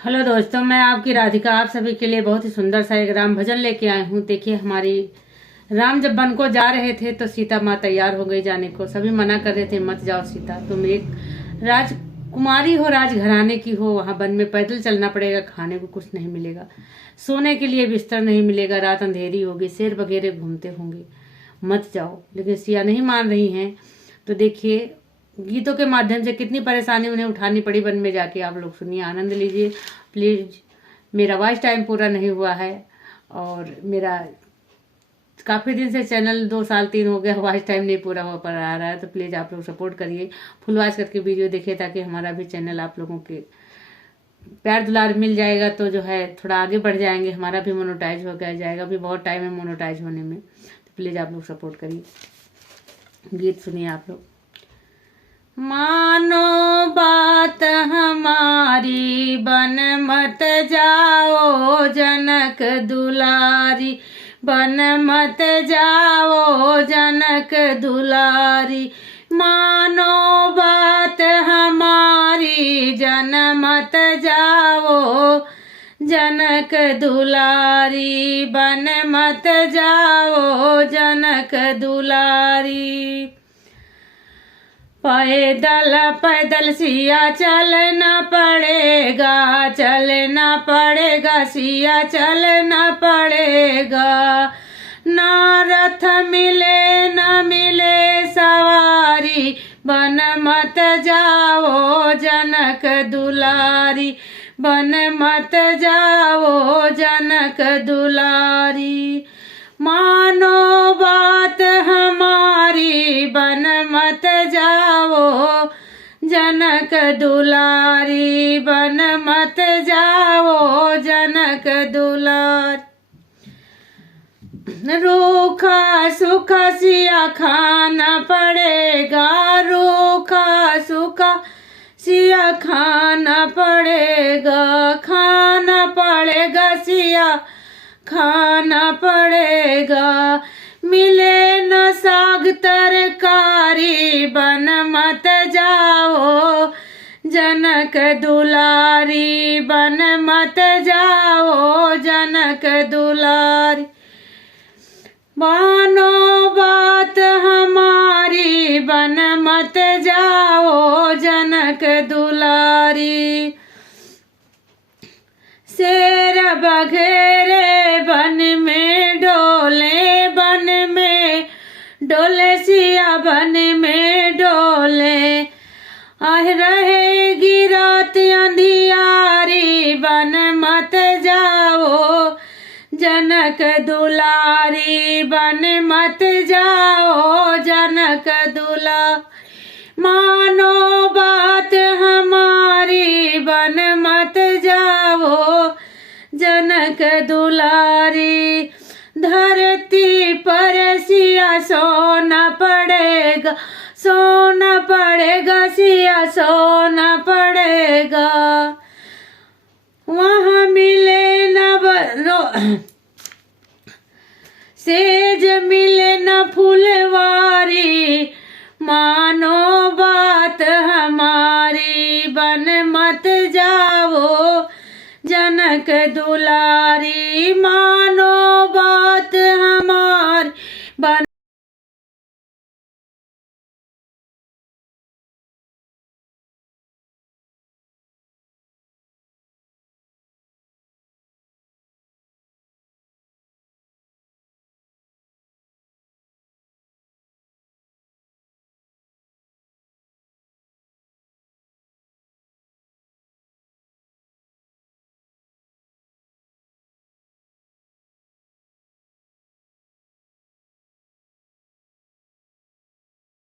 Hello दोस्तों, मैं आपकी राधिका आप सभी के लिए बहुत ही सुंदर सा एक राम भजन लेके आई हूँ। देखिए, हमारी राम जब वन को जा रहे थे तो सीता माँ तैयार हो गई जाने को। सभी मना कर रहे थे, मत जाओ सीता, तुम एक राजकुमारी हो, राजघराने की हो। वहां वन में पैदल चलना पड़ेगा, खाने को कुछ नहीं मिलेगा, सोने के लिए बिस्तर नहीं मिलेगा, रात अंधेरी होगी, शेर वगैरह घूमते होंगे, मत जाओ। लेकिन सिया नहीं मान रही हैं। तो देखिए, गीतों के माध्यम से कितनी परेशानी उन्हें उठानी पड़ी वन में जाके। आप लोग सुनिए, आनंद लीजिए प्लीज। मेरा वॉइस टाइम पूरा नहीं हुआ है और मेरा काफ़ी दिन से चैनल 2 साल 3 हो गया, वॉइस टाइम नहीं पूरा हो पा रहा है। तो प्लीज़ आप लोग सपोर्ट करिए, फुल वॉइस करके वीडियो देखिए, ताकि हमारा भी चैनल आप लोगों के प्यार दुलार मिल जाएगा तो जो है थोड़ा आगे बढ़ जाएंगे, हमारा भी मोनोटाइज हो गया जाएगा। अभी बहुत टाइम है मोनोटाइज होने में, तो प्लीज़ आप लोग सपोर्ट करिए। गीत सुनिए आप लोग। मानो बात हमारी, बन मत जाओ जनक दुलारी, बन मत जाओ जनक दुलारी। मानो बात हमारी, जन मत जाओ जनक दुलारी, बन मत जाओ जनक दुलारी। पैदल पैदल सिया चलना पड़ेगा, चलना पड़ेगा सिया, चलना पड़ेगा। ना रथ मिले न मिले सवारी, बन मत जाओ जनक दुलारी, बन मत जाओ जनक दुलारी। मानो बात हमारी, बन मत जाओ जनक दुलारी, बन मत जाओ जनक दुलारी। रूखा सूखा सिया खाना पड़ेगा, रूखा सूखा सिया खाना पड़ेगा, खाना पड़ेगा सिया, खाना पड़ेगा। मिले न साग तरकारी, बन मत जाओ जनक दुलारी, बन मत जाओ जनक दुलारी। मानो बात हमारी, बन मत जाओ जनक दुलारी। शेर बघेरे वन में डोले, वन में डोले सिया, वन में डोले। आह रहेगी रात अंधियारी, बन मत जाओ जनक दुलारी, बन मत जाओ जनक दुलारी। मानो बात हमारी, बन मत जाओ जनक दुलारी। धरती पर सिया सोना पड़ेगा, सोना पड़ेगा सिया, सोना पड़ेगा। वहाँ मिले न सेज मिले न फुलवारी, मानो बात हमारी, बन मत जाओ जनक दुलारी। मानो